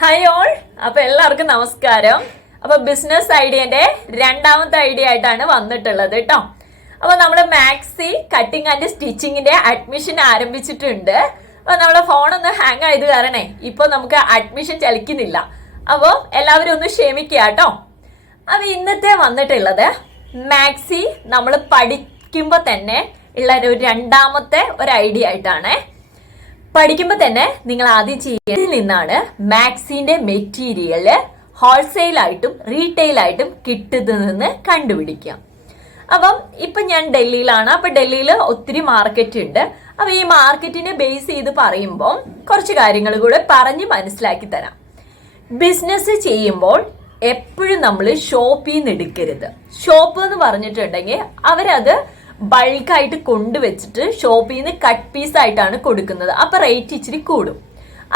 Hi all അപ്പൊ എല്ലാവർക്കും നമസ്കാരം. അപ്പൊ ബിസിനസ് ഐഡിയന്റെ രണ്ടാമത്തെ ഐഡിയ ആയിട്ടാണ് വന്നിട്ടുള്ളത് കേട്ടോ അപ്പൊ നമ്മൾ മാക്സി കട്ടിങ് ആൻഡ് സ്റ്റിച്ചിങ്ങിന്റെ അഡ്മിഷൻ ആരംഭിച്ചിട്ടുണ്ട്. അപ്പൊ നമ്മുടെ ഫോൺ ഒന്ന് ഹാങ് ആയത് കാരണേ ഇപ്പൊ നമുക്ക് അഡ്മിഷൻ ചലിക്കുന്നില്ല. അപ്പൊ എല്ലാവരും ഒന്ന് ക്ഷമിക്കുക കേട്ടോ അപ്പൊ ഇന്നത്തെ വന്നിട്ടുള്ളത് മാക്സി നമ്മൾ പഠിക്കുമ്പോൾ തന്നെ ഉള്ള ഒരു രണ്ടാമത്തെ ഒരു ഐഡിയ ആയിട്ടാണേ പഠിക്കുമ്പോൾ തന്നെ നിങ്ങൾ ആദ്യം ചെയ്യുന്നതിൽ നിന്നാണ് മാക്സിന്റെ മെറ്റീരിയൽ ഹോൾസെയിൽ ആയിട്ടും റീറ്റെയിൽ ആയിട്ടും കിട്ടുന്നതെന്ന് കണ്ടുപിടിക്കാം. അപ്പം ഇപ്പൊ ഞാൻ ഡൽഹിയിലാണ്. അപ്പൊ ഡൽഹിയിൽ ഒത്തിരി മാർക്കറ്റ് ഉണ്ട്. അപ്പൊ ഈ മാർക്കറ്റിനെ ബേസ് ചെയ്ത് പറയുമ്പോൾ കുറച്ച് കാര്യങ്ങൾ കൂടെ പറഞ്ഞ് മനസ്സിലാക്കി തരാം. ബിസിനസ് ചെയ്യുമ്പോൾ എപ്പോഴും നമ്മൾ ഷോപ്പിൽ നിന്ന് എടുക്കരുത്. ഷോപ്പ് എന്ന് പറഞ്ഞിട്ടുണ്ടെങ്കിൽ അവരത് ബൾക്കായിട്ട് കൊണ്ടുവച്ചിട്ട് ഷോപ്പിൽ നിന്ന് കട്ട് പീസ് ആയിട്ടാണ് കൊടുക്കുന്നത്. അപ്പൊ റേറ്റ് ഇച്ചിരി കൂടും.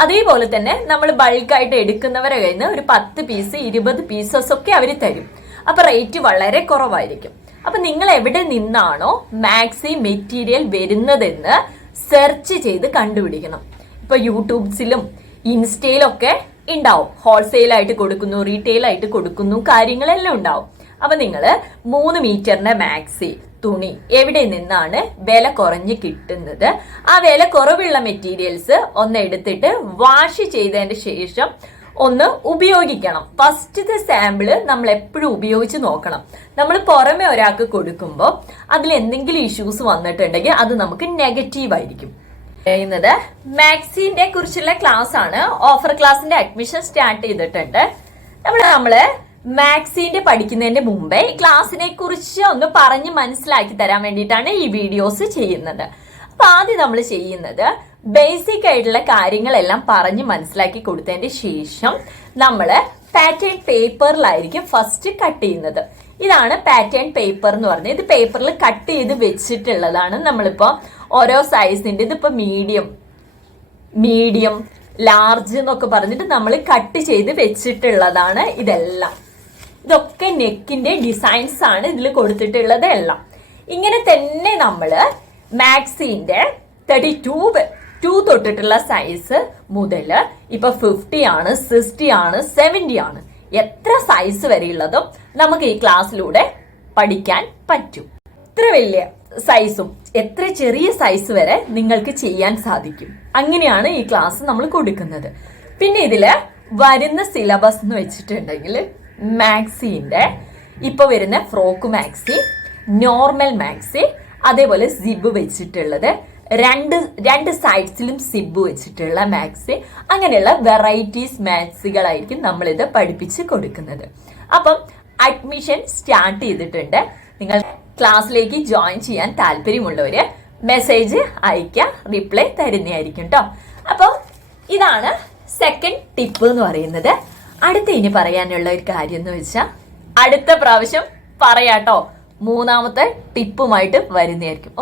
അതേപോലെ തന്നെ നമ്മൾ ബൾക്കായിട്ട് എടുക്കുന്നവരെ കയ്യിൽ നിന്ന് ഒരു പത്ത് പീസ് ഇരുപത് പീസസ് ഒക്കെ അവർ തരും. അപ്പൊ റേറ്റ് വളരെ കുറവായിരിക്കും. അപ്പൊ നിങ്ങൾ എവിടെ നിന്നാണോ മാക്സി മെറ്റീരിയൽ വരുന്നതെന്ന് സെർച്ച് ചെയ്ത് കണ്ടുപിടിക്കണം. ഇപ്പൊ യൂട്യൂബ്സിലും ഇൻസ്റ്റയിലൊക്കെ ഉണ്ടാവും ഹോൾസെയിൽ ആയിട്ട് കൊടുക്കുന്നു റീറ്റെയിൽ ആയിട്ട് കൊടുക്കുന്നു കാര്യങ്ങളെല്ലാം ഉണ്ടാവും. അപ്പൊ നിങ്ങൾ മൂന്ന് മീറ്ററിന്റെ മാക്സി തുണി. എവിടെ നിന്നാണ് വില കുറഞ്ഞ് കിട്ടുന്നത്? ആ വില കുറവുള്ള മെറ്റീരിയൽസ് ഒന്ന് എടുത്തിട്ട് വാഷ് ചെയ്തതിന് ശേഷം ഒന്ന് ഉപയോഗിക്കണം. ഫസ്റ്റത്തെ സാമ്പിൾ നമ്മൾ എപ്പോഴും ഉപയോഗിച്ച് നോക്കണം. നമ്മൾ പുറമെ ഒരാൾക്ക് കൊടുക്കുമ്പോൾ അതിൽ എന്തെങ്കിലും ഇഷ്യൂസ് വന്നിട്ടുണ്ടെങ്കിൽ അത് നമുക്ക് നെഗറ്റീവ് ആയിരിക്കും. ചെയ്യുന്നത് മാക്സിന്റെ കുറിച്ചുള്ള ക്ലാസ് ആണ്. ഓഫർ ക്ലാസിന്റെ അഡ്മിഷൻ സ്റ്റാർട്ട് ചെയ്തിട്ടുണ്ട്. നമ്മൾ നമ്മൾ മാക്സിന്റെ പഠിക്കുന്നതിന്റെ മുമ്പേ ക്ലാസ്സിനെ കുറിച്ച് ഒന്ന് പറഞ്ഞ് മനസ്സിലാക്കി തരാൻ വേണ്ടിയിട്ടാണ് ഈ വീഡിയോസ് ചെയ്യുന്നത്. അപ്പൊ ആദ്യം നമ്മൾ ചെയ്യുന്നത് ബേസിക് ആയിട്ടുള്ള കാര്യങ്ങളെല്ലാം പറഞ്ഞ് മനസ്സിലാക്കി കൊടുത്തതിന് ശേഷം നമ്മൾ പാറ്റേൺ പേപ്പറിലായിരിക്കും ഫസ്റ്റ് കട്ട് ചെയ്യുന്നത്. ഇതാണ് പാറ്റേൺ പേപ്പർ എന്ന് പറഞ്ഞത്. ഇത് പേപ്പറിൽ കട്ട് ചെയ്ത് വെച്ചിട്ടുള്ളതാണ് നമ്മളിപ്പോ ഓരോ സൈസിന്റെ ഇതിപ്പോ മീഡിയം മീഡിയം ലാർജ് എന്നൊക്കെ പറഞ്ഞിട്ട് നമ്മൾ കട്ട് ചെയ്ത് വെച്ചിട്ടുള്ളതാണ് ഇതെല്ലാം. ഇതൊക്കെ നെക്കിന്റെ ഡിസൈൻസ് ആണ് ഇതിൽ കൊടുത്തിട്ടുള്ളത് എല്ലാം. ഇങ്ങനെ തന്നെ നമ്മൾ മാക്സിന്റെ തേർട്ടി ടു ടു തൊട്ടിട്ടുള്ള സൈസ് മുതൽ ഇപ്പൊ ഫിഫ്റ്റി ആണ് സിക്സ്റ്റി ആണ് സെവന്റി ആണ്. എത്ര സൈസ് വരെയുള്ളതും നമുക്ക് ഈ ക്ലാസ്സിലൂടെ പഠിക്കാൻ പറ്റും. ഇത്ര വലിയ സൈസും എത്ര ചെറിയ സൈസ് വരെ നിങ്ങൾക്ക് ചെയ്യാൻ സാധിക്കും. അങ്ങനെയാണ് ഈ ക്ലാസ് നമ്മൾ കൊടുക്കുന്നത്. പിന്നെ ഇതിൽ വരുന്ന സിലബസ് എന്ന് വെച്ചിട്ടുണ്ടെങ്കിൽ മാക്സിന്റെ ഇപ്പൊ വരുന്ന ഫ്രോക്ക് മാക്സി നോർമൽ മാക്സി അതേപോലെ സിബ് വെച്ചിട്ടുള്ളത്. രണ്ട് രണ്ട് സൈഡ്സിലും സിബ് വെച്ചിട്ടുള്ള മാക്സി. അങ്ങനെയുള്ള വെറൈറ്റീസ് മാക്സികളായിരിക്കും നമ്മളിത് പഠിപ്പിച്ച് കൊടുക്കുന്നത്. അപ്പം അഡ്മിഷൻ സ്റ്റാർട്ട് ചെയ്തിട്ടുണ്ട്. നിങ്ങൾ ക്ലാസ്സിലേക്ക് ജോയിൻ ചെയ്യാൻ താല്പര്യമുള്ളവര് മെസ്സേജ് അയക്കാം റിപ്ലൈ തരുന്നതായിരിക്കും കേട്ടോ അപ്പോൾ ഇതാണ് സെക്കൻഡ് ടിപ്പ് എന്ന് പറയുന്നത്. അടുത്ത ഇനി പറയാനുള്ള ഒരു കാര്യം എന്ന് വെച്ചാൽ അടുത്ത പ്രാവശ്യം പറയാട്ടോ. മൂന്നാമത്തെ ടിപ്പുമായിട്ട് വരുന്നതായിരിക്കും.